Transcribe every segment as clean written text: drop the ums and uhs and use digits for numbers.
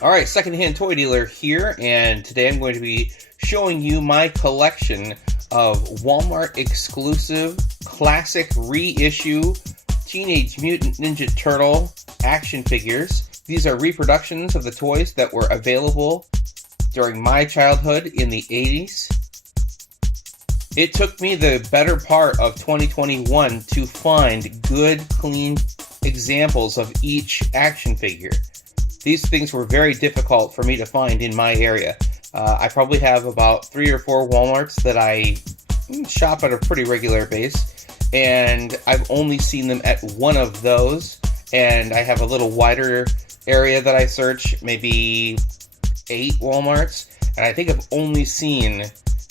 Alright, secondhand toy dealer here, and today I'm going to be showing you my collection of Walmart exclusive classic reissue Teenage Mutant Ninja Turtle action figures. These are reproductions of the toys that were available during my childhood in the 80s. It took me the better part of 2021 to find good, clean examples of each action figure. These things were very difficult for me to find in my area. I probably have about 3 or 4 Walmarts that I shop at a pretty regular base, and I've only seen them at one of those, and I have a little wider area that I search, maybe 8 Walmarts, and I think I've only seen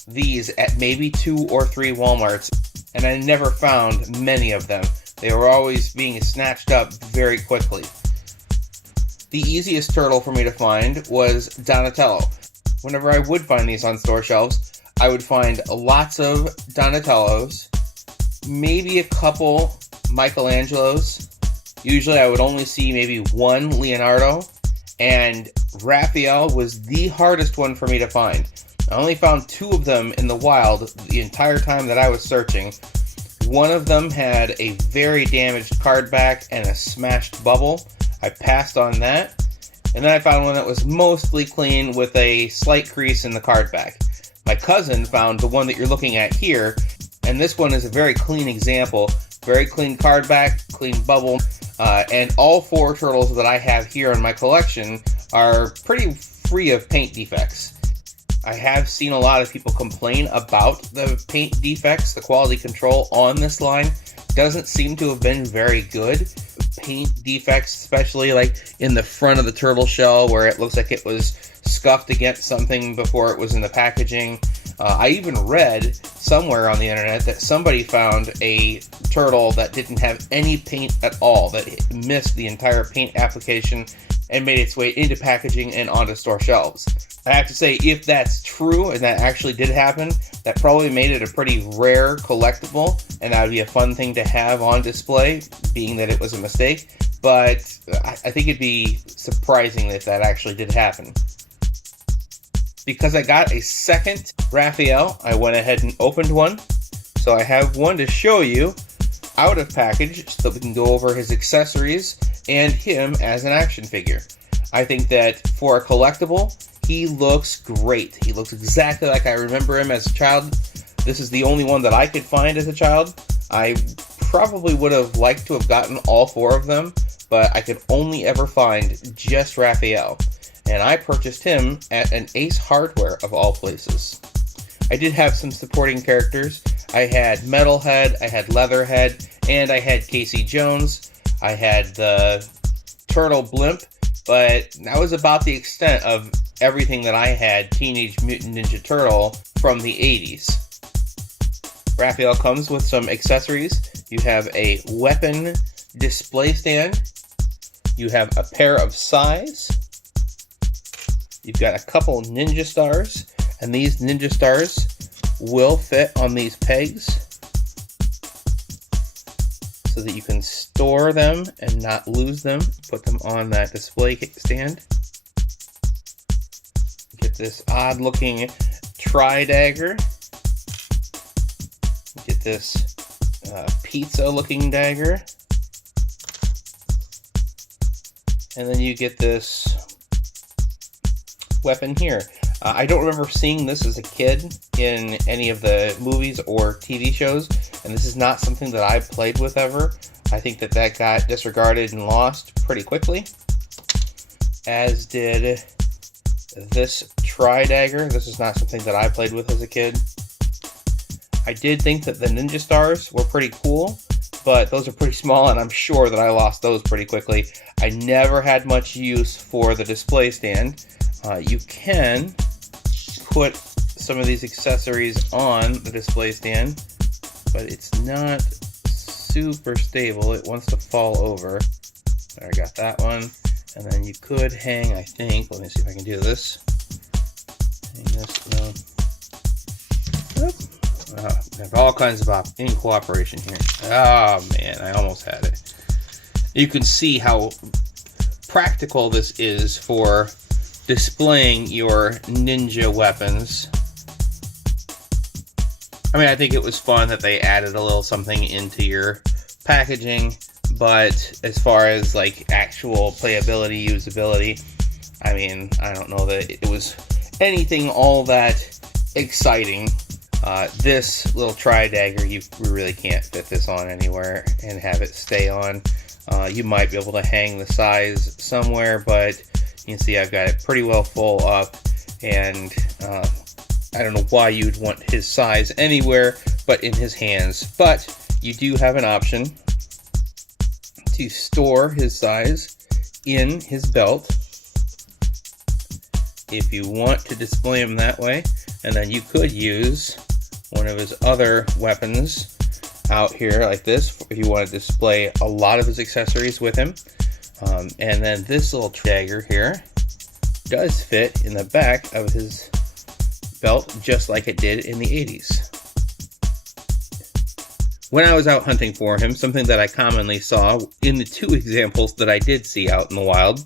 these at maybe 2 or 3 Walmarts, and I never found many of them. They were always being snatched up very quickly. The easiest turtle for me to find was Donatello. Whenever I would find these on store shelves, I would find lots of Donatellos, maybe a couple Michelangelos. Usually I would only see maybe one Leonardo, and Raphael was the hardest one for me to find. I only found 2 of them in the wild the entire time that I was searching. One of them had a very damaged card back and a smashed bubble. I passed on that. And then I found one that was mostly clean with a slight crease in the card back. My cousin found the one that you're looking at here, and this one is a very clean example. Very clean card back, clean bubble, and all 4 turtles that I have here in my collection are pretty free of paint defects. I have seen a lot of people complain about the paint defects. The quality control on this line doesn't seem to have been very good. Paint defects, especially like in the front of the turtle shell where it looks like it was scuffed against something before it was in the packaging. I even read somewhere on the internet that somebody found a turtle that didn't have any paint at all, that it missed the entire paint application and made its way into packaging and onto store shelves. I have to say, if that's true and that actually did happen, that probably made it a pretty rare collectible, and that would be a fun thing to have on display, being that it was a mistake. But I think it'd be surprising if that actually did happen. Because I got a second Raphael, I went ahead and opened one. So I have one to show you out of package so that we can go over his accessories and him as an action figure. I think that for a collectible, he looks great. He looks exactly like I remember him as a child. This is the only one that I could find as a child. I probably would have liked to have gotten all 4 of them, but I could only ever find just Raphael. And I purchased him at an Ace Hardware of all places. I did have some supporting characters. I had Metalhead, I had Leatherhead, and I had Casey Jones. I had the Turtle Blimp, but that was about the extent of everything that I had Teenage Mutant Ninja Turtle from the 80s. Raphael comes with some accessories. You have a weapon display stand. You have a pair of sais. You've got a couple ninja stars, and these ninja stars will fit on these pegs so that you can store them and not lose them. Put them on that display stand. Get this odd looking tri-dagger. Get this pizza looking dagger. And then you get this weapon here. I don't remember seeing this as a kid in any of the movies or TV shows, and this is not something that I played with ever. I think that got disregarded and lost pretty quickly, as did this tri-dagger. This is not something that I played with as a kid. I did think that the ninja stars were pretty cool, but those are pretty small, and I'm sure that I lost those pretty quickly. I never had much use for the display stand. You can put some of these accessories on the display stand, but it's not super stable. It wants to fall over. There, I got that one. And then you could hang, I think, let me see if I can do this. Hang this, no. We have all kinds of in cooperation here. Oh man, I almost had it. You can see how practical this is for displaying your ninja weapons. I mean, I think it was fun that they added a little something into your packaging, but as far as like actual playability, usability, I mean, I don't know that it was anything all that exciting. This little tri-dagger, we really can't fit this on anywhere and have it stay on. You might be able to hang the size somewhere, but you can see I've got it pretty well full up, and I don't know why you'd want his size anywhere but in his hands. But you do have an option to store his size in his belt if you want to display him that way. And then you could use one of his other weapons out here like this if you want to display a lot of his accessories with him. And then this little dagger here does fit in the back of his belt just like it did in the 80s. When I was out hunting for him, something that I commonly saw in the two examples that I did see out in the wild,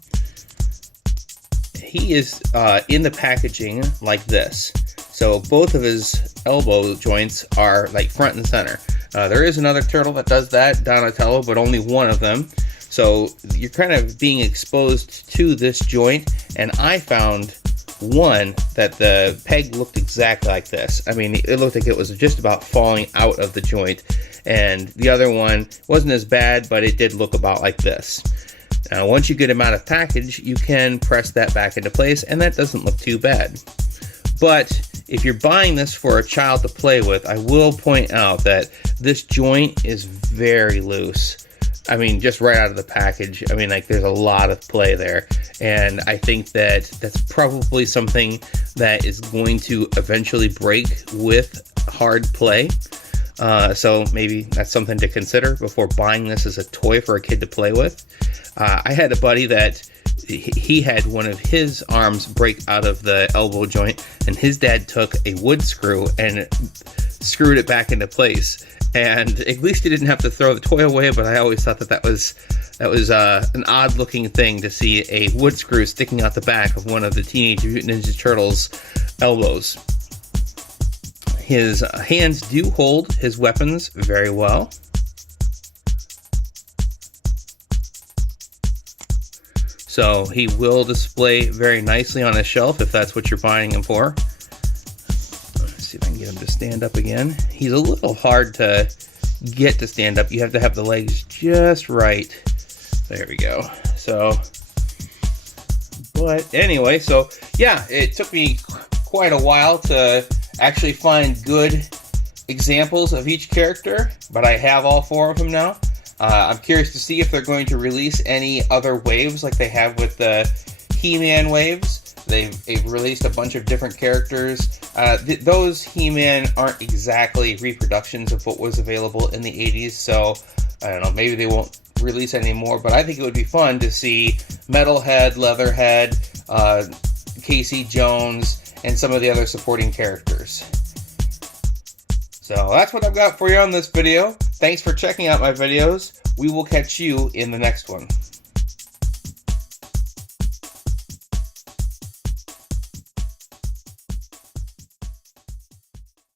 he is in the packaging like this. So both of his elbow joints are like front and center. There is another turtle that does that, Donatello, but only one of them. So you're kind of being exposed to this joint, and I found one that the peg looked exactly like this. I mean, it looked like it was just about falling out of the joint, and the other one wasn't as bad, but it did look about like this. Now, once you get him out of package, you can press that back into place, and that doesn't look too bad. But if you're buying this for a child to play with, I will point out that this joint is very loose. I mean, just right out of the package, I mean, like, there's a lot of play there. And I think that that's probably something that is going to eventually break with hard play. So maybe that's something to consider before buying this as a toy for a kid to play with. I had a buddy that he had one of his arms break out of the elbow joint, and his dad took a wood screw and screwed it back into place. And at least he didn't have to throw the toy away, but I always thought that was an odd looking thing to see a wood screw sticking out the back of one of the Teenage Mutant Ninja Turtles' elbows. His hands do hold his weapons very well. So he will display very nicely on a shelf if that's what you're buying him for. Let's see if I can get him to stand up again. He's a little hard to get to stand up. You have to have the legs just right. There we go. So, but anyway, so yeah, it took me quite a while to actually find good examples of each character, but I have all four of them now. I'm curious to see if they're going to release any other waves like they have with the He-Man waves. They've released a bunch of different characters. Those He-Man aren't exactly reproductions of what was available in the 80s, so I don't know, maybe they won't release any more, but I think it would be fun to see Metalhead, Leatherhead, Casey Jones, and some of the other supporting characters. So that's what I've got for you on this video. Thanks for checking out my videos. We will catch you in the next one.